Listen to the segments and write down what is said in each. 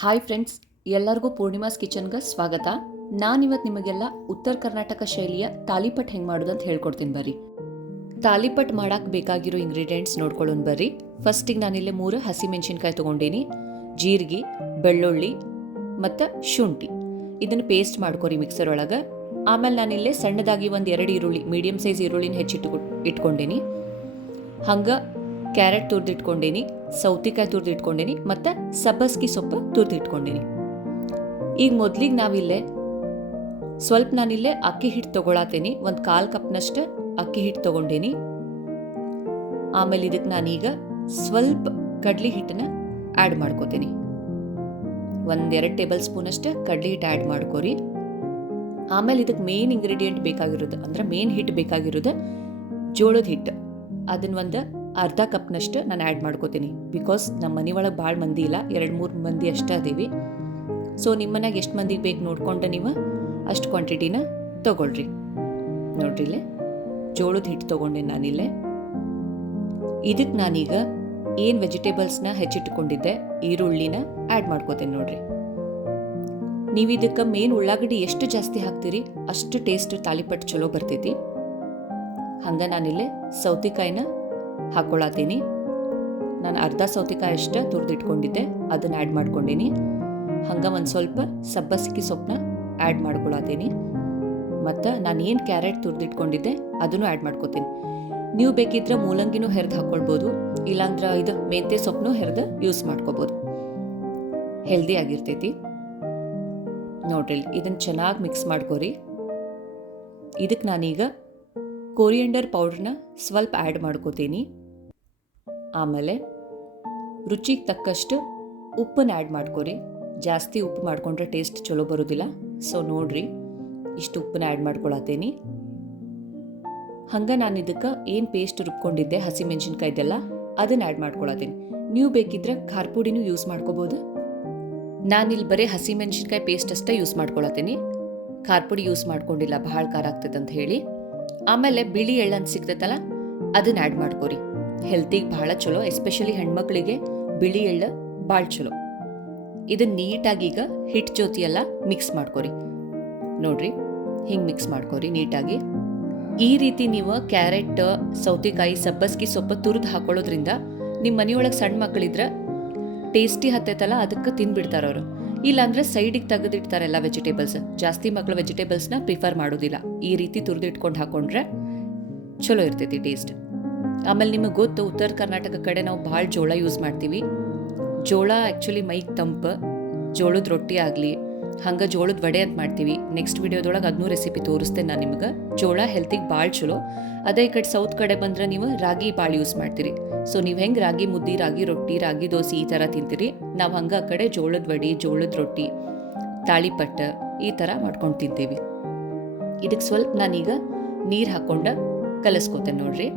Hi friends, ಎಲ್ಲರಿಗೂ ಪೂರ್ಣಿಮಾಸ್ ಕಿಚನ್ಗೆ ಸ್ವಾಗತ. ನಾನಿವತ್ತು ನಿಮಗೆಲ್ಲ ಉತ್ತರ ಕರ್ನಾಟಕ ಶೈಲಿಯ ತಾಲಿಪಟ್ ಹೆಂಗೆ ಮಾಡೋದು ಅಂತ ಹೇಳ್ಕೊಡ್ತೀನಿ ಬರ್ರಿ. ತಾಲಿಪಟ್ ಮಾಡಕ್ಕೆ ಬೇಕಾಗಿರೋ ಇಂಗ್ರೀಡಿಯೆಂಟ್ಸ್ ನೋಡ್ಕೊಳ್ಳೋಣ ಬರ್ರಿ. ಫಸ್ಟಿಗೆ ನಾನಿಲ್ಲೇ 3 ಹಸಿಮೆಣಸಿನ್ಕಾಯಿ ತೊಗೊಂಡೀನಿ, ಜೀರಿಗೆ, ಬೆಳ್ಳುಳ್ಳಿ ಮತ್ತು ಶುಂಠಿ. ಇದನ್ನು ಪೇಸ್ಟ್ ಮಾಡ್ಕೊರಿ ಮಿಕ್ಸರ್ ಒಳಗೆ. ಆಮೇಲೆ ನಾನಿಲ್ಲೇ ಸಣ್ಣದಾಗಿ 2 ಈರುಳ್ಳಿ, ಮೀಡಿಯಮ್ ಸೈಜ್ ಈರುಳ್ಳಿನ ಇಟ್ಕೊಂಡೀನಿ. ಹಂಗೆ ಕ್ಯಾರೆಟ್ ತುರಿದಿಟ್ಕೊಂಡೀನಿ, ಸೌತಿಕಾಯಿ ತುರಿದಿಟ್ಕೊಂಡೀನಿ ಮತ್ತು ಸಬ್ಬಸ್ಗಿ ಸೊಪ್ಪು ತುರಿದಿಟ್ಕೊಂಡೀನಿ. ಈಗ ಮೊದಲಿಗೆ ನಾನಿಲ್ಲೇ ಅಕ್ಕಿ ಹಿಟ್ಟು ತೊಗೊಳತೀನಿ. 1/4 ಕಪ್ನಷ್ಟು ಅಕ್ಕಿ ಹಿಟ್ಟು ತೊಗೊಂಡೀನಿ. ಆಮೇಲೆ ಇದಕ್ಕೆ ನಾನೀಗ ಸ್ವಲ್ಪ ಕಡ್ಲಿ ಹಿಟ್ಟನ್ನ ಆ್ಯಡ್ ಮಾಡ್ಕೋತೀನಿ. 1-2 ಟೇಬಲ್ ಸ್ಪೂನ್ ಅಷ್ಟು ಕಡ್ಲಿ ಹಿಟ್ಟು ಆ್ಯಡ್ ಮಾಡ್ಕೊರಿ. ಆಮೇಲೆ ಇದಕ್ಕೆ ಮೇನ್ ಇಂಗ್ರೀಡಿಯೆಂಟ್ ಬೇಕಾಗಿರೋದು ಅಂದ್ರೆ ಮೇನ್ ಹಿಟ್ಟು ಬೇಕಾಗಿರೋದು ಜೋಳದ ಹಿಟ್ಟು. ಅದನ್ನ ಅರ್ಧ ಕಪ್ನಷ್ಟು ನಾನು ಆ್ಯಡ್ ಮಾಡ್ಕೋತೀನಿ. ಬಿಕಾಸ್ ನಮ್ಮ ಮನೆ ಒಳಗೆ ಭಾಳ ಮಂದಿ ಇಲ್ಲ, 2-3 ಮಂದಿ ಅಷ್ಟೇ ಅದೀವಿ. ಸೊ ನಿಮ್ಮ ಮನ್ಯಾಗ ಎಷ್ಟು ಮಂದಿಗೆ ಬೇಕು ನೋಡ್ಕೊಂಡು ನೀವು ಅಷ್ಟು ಕ್ವಾಂಟಿಟಿನ ತೊಗೊಳ್ರಿ. ನೋಡ್ರಿ ಇಲ್ಲೇ ಜೋಳದ ಹಿಟ್ಟು ತೊಗೊಂಡೆ ನಾನಿಲ್ಲೇ. ಇದಕ್ಕೆ ನಾನೀಗ ಏನು ವೆಜಿಟೇಬಲ್ಸ್ನ ಹೆಚ್ಚಿಟ್ಕೊಂಡಿದ್ದೆ, ಈರುಳ್ಳಿನ ಆ್ಯಡ್ ಮಾಡ್ಕೋತೇನೆ ನೋಡ್ರಿ. ನೀವು ಇದಕ್ಕೆ ಮೇನ್ ಉಳ್ಳಾಗಡ್ಡಿ ಎಷ್ಟು ಜಾಸ್ತಿ ಹಾಕ್ತೀರಿ ಅಷ್ಟು ಟೇಸ್ಟ್ ತಾಲಿಪಟ್ಟು ಚಲೋ ಬರ್ತೈತಿ. ಹಂಗೆ ನಾನಿಲ್ಲೇ ಸೌತಿಕಾಯಿನ ಹಾಕ್ಕೊಳತೀನಿ. ನಾನು ಅರ್ಧ ಸೌತಿಕಾಯಿ ಅಷ್ಟೇ ತುರಿದಿಟ್ಕೊಂಡಿದ್ದೆ, ಅದನ್ನು ಆ್ಯಡ್ ಮಾಡ್ಕೊಂಡೀನಿ. ಹಂಗೆ ಒಂದು ಸ್ವಲ್ಪ ಸಬ್ಬಸ್ಗಿ ಸೊಪ್ಪನ್ನ ಆ್ಯಡ್ ಮಾಡ್ಕೊಳತೀನಿ. ಮತ್ತು ನಾನು ಏನು ಕ್ಯಾರೆಟ್ ತುರಿದಿಟ್ಕೊಂಡಿದ್ದೆ ಅದನ್ನು ಆ್ಯಡ್ ಮಾಡ್ಕೋತೀನಿ. ನೀವು ಬೇಕಿದ್ರೆ ಮೂಲಂಗಿನೂ ಹೆರ್ದು ಹಾಕ್ಕೊಳ್ಬೋದು, ಇಲ್ಲಾಂದ್ರೆ ಇದು ಮೆಂತ್ಯ ಸೊಪ್ಪನ್ನು ಹೆರ್ದು ಯೂಸ್ ಮಾಡ್ಕೋಬೋದು. ಹೆಲ್ದಿ ಆಗಿರ್ತೈತಿ ನೋಡ್ರಿ. ಇದನ್ನು ಚೆನ್ನಾಗಿ ಮಿಕ್ಸ್ ಮಾಡ್ಕೊರಿ. ಇದಕ್ಕೆ ನಾನೀಗ ಕೊರಿಯಂಡರ್ ಪೌಡ್ರನ್ನ ಸ್ವಲ್ಪ ಆ್ಯಡ್ ಮಾಡ್ಕೋತೀನಿ. ಆಮೇಲೆ ರುಚಿಗೆ ತಕ್ಕಷ್ಟು ಉಪ್ಪನ್ನು ಆ್ಯಡ್ ಮಾಡ್ಕೊರಿ. ಜಾಸ್ತಿ ಉಪ್ಪು ಮಾಡ್ಕೊಂಡ್ರೆ ಟೇಸ್ಟ್ ಚಲೋ ಬರೋದಿಲ್ಲ. ಸೊ ನೋಡ್ರಿ, ಇಷ್ಟು ಉಪ್ಪನ್ನ ಆ್ಯಡ್ ಮಾಡ್ಕೊಳತೀನಿ. ಹಂಗೆ ನಾನು ಇದಕ್ಕೆ ಏನು ಪೇಸ್ಟ್ ರುಬ್ಕೊಂಡಿದ್ದೆ ಹಸಿಮೆಣಸಿನ್ಕಾಯ್ದೆಲ್ಲ ಅದನ್ನು ಆ್ಯಡ್ ಮಾಡ್ಕೊಳತೀನಿ. ನೀವು ಬೇಕಿದ್ರೆ ಖಾರ ಪುಡಿನೂ ಯೂಸ್ ಮಾಡ್ಕೋಬೋದು. ನಾನಿಲ್ಲಿ ಬರೀ ಹಸಿಮೆಣಸಿನ್ಕಾಯಿ ಪೇಸ್ಟ್ ಅಷ್ಟೇ ಯೂಸ್ ಮಾಡ್ಕೊಳತೀನಿ, ಖಾರ ಪುಡಿ ಯೂಸ್ ಮಾಡ್ಕೊಂಡಿಲ್ಲ, ಭಾಳ ಖಾರ ಆಗ್ತದೆ ಅಂತ ಹೇಳಿ. ಆಮೇಲೆ ಬಿಳಿ ಎಳ್ಳು ಅಂತ ಸಿಗ್ತೈತಲ್ಲ ಅದನ್ನ ಆ್ಯಡ್ ಮಾಡ್ಕೊರಿ. ಹೆಲ್ತಿಗೆ ಭಾಳ ಚಲೋ, ಎಸ್ಪೆಷಲಿ ಹೆಣ್ಮಕ್ಳಿಗೆ ಬಿಳಿ ಎಳ್ಳು ಭಾಳ ಚಲೋ. ಇದನ್ನ ನೀಟಾಗಿ ಈಗ ಹಿಟ್ಟು ಜೊತೆ ಎಲ್ಲ ಮಿಕ್ಸ್ ಮಾಡ್ಕೊರಿ. ನೋಡ್ರಿ ಹಿಂಗೆ ಮಿಕ್ಸ್ ಮಾಡ್ಕೊರಿ ನೀಟಾಗಿ. ಈ ರೀತಿ ನೀವು ಕ್ಯಾರೆಟ್, ಸೌತೆಕಾಯಿ, ಸಬ್ಬಸ್ಗಿ ಸೊಪ್ಪು ತುರಿದು ಹಾಕೊಳ್ಳೋದ್ರಿಂದ ನಿಮ್ಮ ಮನೆಯೊಳಗೆ ಸಣ್ಣ ಮಕ್ಕಳಿದ್ರೆ ಟೇಸ್ಟಿ ಹತ್ತೈತಲ್ಲ ಅದಕ್ಕೆ ತಿಂದ್ಬಿಡ್ತಾರವ್ರು. ಇಲ್ಲಾಂದ್ರೆ ಸೈಡಿಗೆ ತೆಗೆದಿಡ್ತಾರೆ ಎಲ್ಲ ವೆಜಿಟೇಬಲ್ಸ್. ಜಾಸ್ತಿ ಮಕ್ಕಳು ವೆಜಿಟೇಬಲ್ಸ್ನ ಪ್ರಿಫರ್ ಮಾಡೋದಿಲ್ಲ. ಈ ರೀತಿ ತುರಿದಿಟ್ಕೊಂಡು ಹಾಕೊಂಡ್ರೆ ಚಲೋ ಇರ್ತೈತಿ ಟೇಸ್ಟ್. ಆಮೇಲೆ ನಿಮಗೆ ಗೊತ್ತು, ಉತ್ತರ ಕರ್ನಾಟಕ ಕಡೆ ನಾವು ಭಾಳ ಜೋಳ ಯೂಸ್ ಮಾಡ್ತೀವಿ. ಜೋಳ ಆ್ಯಕ್ಚುಲಿ ಮೈಗೆ ತಂಪು. ಜೋಳದ ರೊಟ್ಟಿ ಆಗಲಿ, ಹಂಗೆ ಜೋಳದ ವಡೆ ಅಂತ ಮಾಡ್ತೀವಿ. ನೆಕ್ಸ್ಟ್ ವಿಡಿಯೋದೊಳಗೆ ಅದನ್ನೂ ರೆಸಿಪಿ ತೋರಿಸ್ತೇನೆ ನಾನು ನಿಮ್ಗೆ. ಜೋಳ ಹೆಲ್ತಿಗೆ ಭಾಳ ಚಲೋ. ಅದೇ ಈ ಕಡೆ ಸೌತ್ ಕಡೆ ಬಂದ್ರೆ ನೀವು ರಾಗಿ ಭಾಳ ಯೂಸ್ ಮಾಡ್ತೀರಿ. ಸೊ ನೀವು ಹೆಂಗೆ ರಾಗಿ ಮುದ್ದೆ, ರಾಗಿ ರೊಟ್ಟಿ, ರಾಗಿ ದೋಸೆ ಈ ಥರ ತಿಂತೀರಿ, ನಾವು ಹಂಗೆ ಆ ಕಡೆ ಜೋಳದ ವಡೆ, ಜೋಳದ ರೊಟ್ಟಿ, ತಾಳಿಪಟ್ಟು ಈ ಥರ ಮಾಡ್ಕೊಂಡು ತಿಂತೀವಿ. ಇದಕ್ಕೆ ಸ್ವಲ್ಪ ನಾನೀಗ ನೀರು ಹಾಕ್ಕೊಂಡು ಕಲಿಸ್ಕೋತೇನೆ ನೋಡ್ರಿ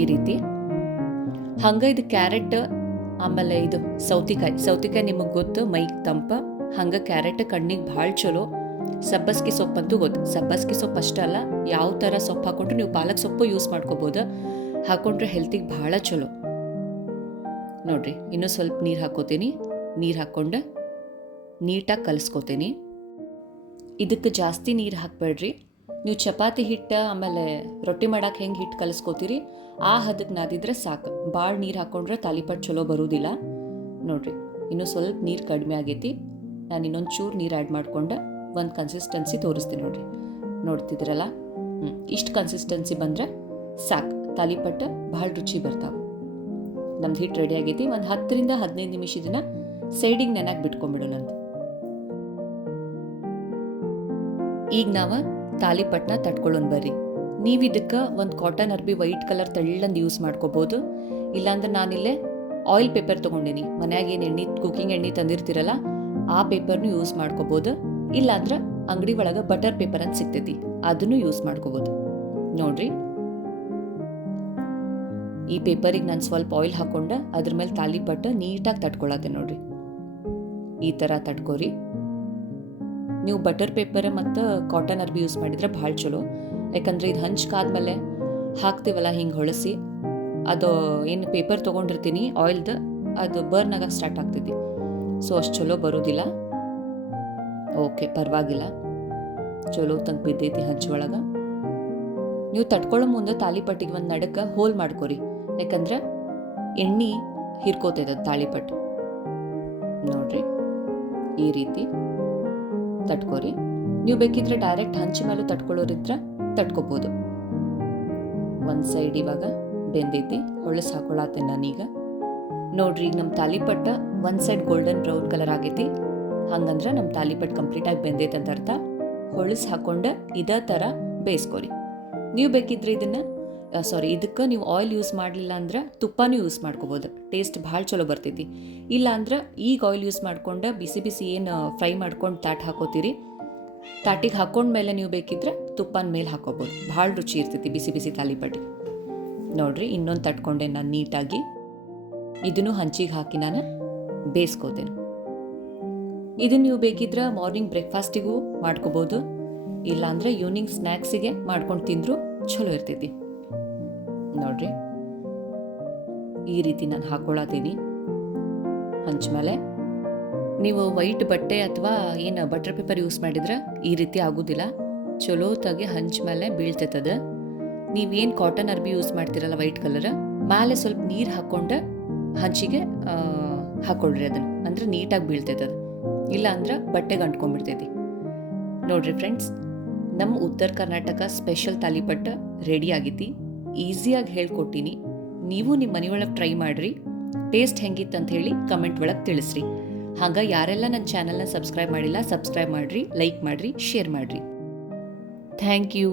ಈ ರೀತಿ. ಹಂಗೆ ಇದು ಕ್ಯಾರೆಟ್, ಆಮೇಲೆ ಇದು ಸೌತಿಕಾಯಿ ನಿಮಗೆ ಗೊತ್ತು ಮೈಗೆ ತಂಪ. ಹಂಗೆ ಕ್ಯಾರೆಟ್ ಕಣ್ಣಿಗೆ ಭಾಳ ಚಲೋ. ಸಬ್ಬಸ್ಗಿ ಸೊಪ್ಪಂತೂ ಗೊತ್ತು. ಸಬ್ಬಸ್ಗಿ ಸೊಪ್ಪು ಅಷ್ಟೇ ಅಲ್ಲ, ಯಾವ ಥರ ಸೊಪ್ಪು ಹಾಕೊಂಡ್ರೆ ನೀವು ಪಾಲಕ್ ಸೊಪ್ಪು ಯೂಸ್ ಮಾಡ್ಕೋಬೋದು, ಹಾಕೊಂಡ್ರೆ ಹೆಲ್ತಿಗೆ ಭಾಳ ಚಲೋ. ನೋಡ್ರಿ ಇನ್ನೂ ಸ್ವಲ್ಪ ನೀರು ಹಾಕೋತೀನಿ. ನೀರು ಹಾಕ್ಕೊಂಡು ನೀಟಾಗಿ ಕಲಿಸ್ಕೋತೀನಿ. ಇದಕ್ಕೆ ಜಾಸ್ತಿ ನೀರು ಹಾಕಬೇಡ್ರಿ. ನೀವು ಚಪಾತಿ ಹಿಟ್ಟು ಆಮೇಲೆ ರೊಟ್ಟಿ ಮಾಡಕ್ಕೆ ಹೆಂಗೆ ಹಿಟ್ಟು ಕಲಿಸ್ಕೋತೀರಿ ಆ ಹದಕ್ಕೆ ನಾದಿದ್ರೆ ಸಾಕು. ಭಾಳ ನೀರು ಹಾಕ್ಕೊಂಡ್ರೆ ತಾಲಿಪಟ್ಟು ಚಲೋ ಬರೋದಿಲ್ಲ. ನೋಡ್ರಿ ಇನ್ನೂ ಸ್ವಲ್ಪ ನೀರು ಕಡಿಮೆ ಆಗೈತಿ. ನಾನು ಇನ್ನೊಂದು ಚೂರು ನೀರು ಆ್ಯಡ್ ಮಾಡ್ಕೊಂಡು ಒಂದು ಕನ್ಸಿಸ್ಟೆನ್ಸಿ ತೋರಿಸ್ತೀನಿ ನೋಡ್ರಿ. ನೋಡ್ತಿದ್ರಲ್ಲ, ಇಷ್ಟು ಕನ್ಸಿಸ್ಟೆನ್ಸಿ ಬಂದರೆ ಸಾಕು. ತಾಲಿಪಟ್ಟು ಭಾಳ ರುಚಿ ಬರ್ತಾವೆ. ನಮ್ದು ಹಿಟ್ಟು ರೆಡಿ ಆಗೈತಿ. ಒಂದು 10-15 ನಿಮಿಷ ಇದನ್ನ ಸೈಡಿಗೆ ನೆನಕ್ಕೆ ಬಿಟ್ಕೊಂಡ್ಬಿಡೋಣ ಅಂತ. ಈಗ ನಾವು ತಾಲಿಪಟ್ಟನ್ನ ತಟ್ಕೊಳ್ಳೋಣ ಬರ್ರಿ. ನೀವು ಇದಕ್ಕೆ ಒಂದು ಕಾಟನ್ ಅರ್ಬಿ ವೈಟ್ ಕಲರ್ ತೆಳ್ಳಂದು ಯೂಸ್ ಮಾಡ್ಕೋಬೋದು. ಇಲ್ಲಾಂದ್ರೆ ನಾನಿಲ್ಲೇ ಆಯಿಲ್ ಪೇಪರ್ ತೊಗೊಂಡೇನಿ. ಮನ್ಯಾಗ ಏನು ಎಣ್ಣೆ, ಕುಕಿಂಗ್ ಎಣ್ಣೆ ತಂದಿರ್ತೀರಲ್ಲ ಆ ಪೇಪರ್ನು ಯೂಸ್ ಮಾಡ್ಕೋಬೋದು. ಇಲ್ಲಾಂದ್ರೆ ಅಂಗಡಿ ಒಳಗೆ ಬಟರ್ ಪೇಪರ್ ಅಂತ ಸಿಗ್ತೈತಿ, ಅದನ್ನು ಯೂಸ್ ಮಾಡ್ಕೋಬೋದು. ನೋಡ್ರಿ ಈ ಪೇಪರಿಗೆ ನಾನು ಸ್ವಲ್ಪ ಆಯಿಲ್ ಹಾಕ್ಕೊಂಡು ಅದ್ರ ಮೇಲೆ ತಾಲಿಪಟ್ಟು ನೀಟಾಗಿ ತಟ್ಕೊಳತ್ತೆ ನೋಡ್ರಿ. ಈ ಥರ ತಟ್ಕೋರಿ. ನೀವು ಬಟರ್ ಪೇಪರ್ ಮತ್ತು ಕಾಟನ್ ಅರ್ಬಿ ಯೂಸ್ ಮಾಡಿದರೆ ಭಾಳ ಚಲೋ. ಯಾಕಂದರೆ ಇದು ಹಂಚ್ಕಾದ್ಮೇಲೆ ಹಾಕ್ತೀವಲ್ಲ ಹಿಂಗೆ ಹೊಳಸಿ, ಅದು ಏನು ಪೇಪರ್ ತೊಗೊಂಡಿರ್ತೀನಿ ಆಯಿಲ್ದು, ಅದು ಬರ್ನ್ ಆಗಕ್ಕೆ ಸ್ಟಾರ್ಟ್ ಆಗ್ತೈತಿ. ಸೊ ಅಷ್ಟು ಚಲೋ ಬರೋದಿಲ್ಲ. ಓಕೆ, ಪರವಾಗಿಲ್ಲ, ಚಲೋ ತಂಗ ಬಿದ್ದೈತಿ ಹಂಚೊಳಗೆ. ನೀವು ತಟ್ಕೊಳ್ಳೋ ಮುಂದೆ ತಾಲಿಪಟ್ಟಿಗೆ ಒಂದು ನಡಕ್ಕೆ ಹೋಲ್ ಮಾಡ್ಕೊರಿ, ಯಾಕಂದ್ರೆ ಎಣ್ಣೆ ಹಿರ್ಕೋತೈತೆ ತಾಳಿಪಟ್ಟು. ನೋಡ್ರಿ, ಈ ರೀತಿ ತಟ್ಕೊರಿ. ನೀವು ಬೇಕಿದ್ರೆ ಡೈರೆಕ್ಟ್ ಹಂಚಿ ಮೇಲೂ ತಟ್ಕೊಳ್ಳೋರಿದ್ರೆ ತಟ್ಕೋಬೋದು. ಒಂದು ಸೈಡ್ ಇವಾಗ ಬೆಂದೈತಿ, ಹೊಳಸ್ ಹಾಕೊಳತ್ತೇನೆ ನಾನೀಗ. ನೋಡ್ರಿ, ಈಗ ನಮ್ಮ ತಾಲಿಪಟ್ಟು ಒಂದು ಸೈಡ್ ಗೋಲ್ಡನ್ ಬ್ರೌನ್ ಕಲರ್ ಆಗೈತಿ. ಹಂಗಂದ್ರೆ ನಮ್ಮ ತಾಲಿಪಟ್ಟು ಕಂಪ್ಲೀಟಾಗಿ ಬೆಂದೈತೆ ಅಂತ ಅರ್ಥ. ಹೊಳಸ್ ಹಾಕೊಂಡು ಇದೇ ಥರ ಬೇಯಿಸ್ಕೊರಿ. ನೀವು ಬೇಕಿದ್ರೆ ಇದಕ್ಕೆ ನೀವು ಆಯಿಲ್ ಯೂಸ್ ಮಾಡಲಿಲ್ಲ ಅಂದ್ರೆ ತುಪ್ಪನೂ ಯೂಸ್ ಮಾಡ್ಕೋಬೋದು. ಟೇಸ್ಟ್ ಭಾಳ ಚಲೋ ಬರ್ತೈತಿ. ಇಲ್ಲ ಅಂದ್ರೆ ಈಗ ಆಯಿಲ್ ಯೂಸ್ ಮಾಡ್ಕೊಂಡು ಬಿಸಿ ಬಿಸಿ ಏನು ಫ್ರೈ ಮಾಡ್ಕೊಂಡು ತಾಟ್ ಹಾಕೋತೀರಿ, ತಾಟಿಗೆ ಹಾಕೊಂಡ್ಮೇಲೆ ನೀವು ಬೇಕಿದ್ರೆ ತುಪ್ಪನ ಮೇಲೆ ಹಾಕೋಬೋದು. ಭಾಳ ರುಚಿ ಇರ್ತೈತಿ ಬಿಸಿ ಬಿಸಿ ತಾಲಿಪಟ್ಟು. ನೋಡ್ರಿ, ಇನ್ನೊಂದು ತಟ್ಕೊಂಡೆ ನಾನು ನೀಟಾಗಿ. ಇದನ್ನು ಹಂಚಿಗೆ ಹಾಕಿ ನಾನು ಬೇಯಿಸ್ಕೋತೇನೆ. ಇದನ್ನು ನೀವು ಬೇಕಿದ್ರೆ ಮಾರ್ನಿಂಗ್ ಬ್ರೇಕ್ಫಾಸ್ಟಿಗೂ ಮಾಡ್ಕೋಬೋದು, ಇಲ್ಲಾಂದರೆ ಈವ್ನಿಂಗ್ ಸ್ನ್ಯಾಕ್ಸಿಗೆ ಮಾಡ್ಕೊಂಡು ತಿಂದರೂ ಚಲೋ ಇರ್ತೈತಿ. ನೋಡ್ರಿ, ಈ ರೀತಿ ನಾನು ಹಾಕ್ಕೊಳತೀನಿ ಹಂಚ ಮೇಲೆ. ನೀವು ವೈಟ್ ಬಟ್ಟೆ ಅಥವಾ ಏನು ಬಟರ್ ಪೇಪರ್ ಯೂಸ್ ಮಾಡಿದ್ರೆ ಈ ರೀತಿ ಆಗೋದಿಲ್ಲ, ಚಲೋ ತಾಗೆ ಹಂಚ ಮೇಲೆ ಬೀಳ್ತೈತದ. ನೀವೇನು ಕಾಟನ್ ಅರ್ಬಿ ಯೂಸ್ ಮಾಡ್ತೀರಲ್ಲ ವೈಟ್ ಕಲರ್, ಮೇಲೆ ಸ್ವಲ್ಪ ನೀರು ಹಾಕ್ಕೊಂಡು ಹಂಚಿಗೆ ಹಾಕ್ಕೊಳ್ರಿ ಅದನ್ನು, ಅಂದ್ರೆ ನೀಟಾಗಿ ಬೀಳ್ತೈತದ. ಇಲ್ಲ ಅಂದ್ರೆ ಬಟ್ಟೆಗೆ ಅಂಟ್ಕೊಂಡ್ಬಿಡ್ತೈತಿ. ನೋಡ್ರಿ ಫ್ರೆಂಡ್ಸ್, ನಮ್ಮ ಉತ್ತರ ಕರ್ನಾಟಕ ಸ್ಪೆಷಲ್ ತಾಲಿಪಟ್ಟು ರೆಡಿ ಆಗೈತಿ. ಈಸಿಯಾಗಿ ಹೇಳ್ಕೊಟ್ಟಿನಿ. ನೀವು ನಿಮ್ಮ ಮನೆಯೊಳಗೆ ಟ್ರೈ ಮಾಡಿರಿ. ಟೇಸ್ಟ್ ಹೆಂಗಿತ್ತು ಅಂತ ಹೇಳಿ ಕಮೆಂಟ್ ಒಳಗೆ ತಿಳಿಸ್ರಿ. ಹಾಗೆ ಯಾರೆಲ್ಲ ನನ್ನ ಚಾನಲ್ನ ಸಬ್ಸ್ಕ್ರೈಬ್ ಮಾಡಿಲ್ಲ, ಸಬ್ಸ್ಕ್ರೈಬ್ ಮಾಡಿರಿ, ಲೈಕ್ ಮಾಡಿರಿ, ಶೇರ್ ಮಾಡಿರಿ. Thank you.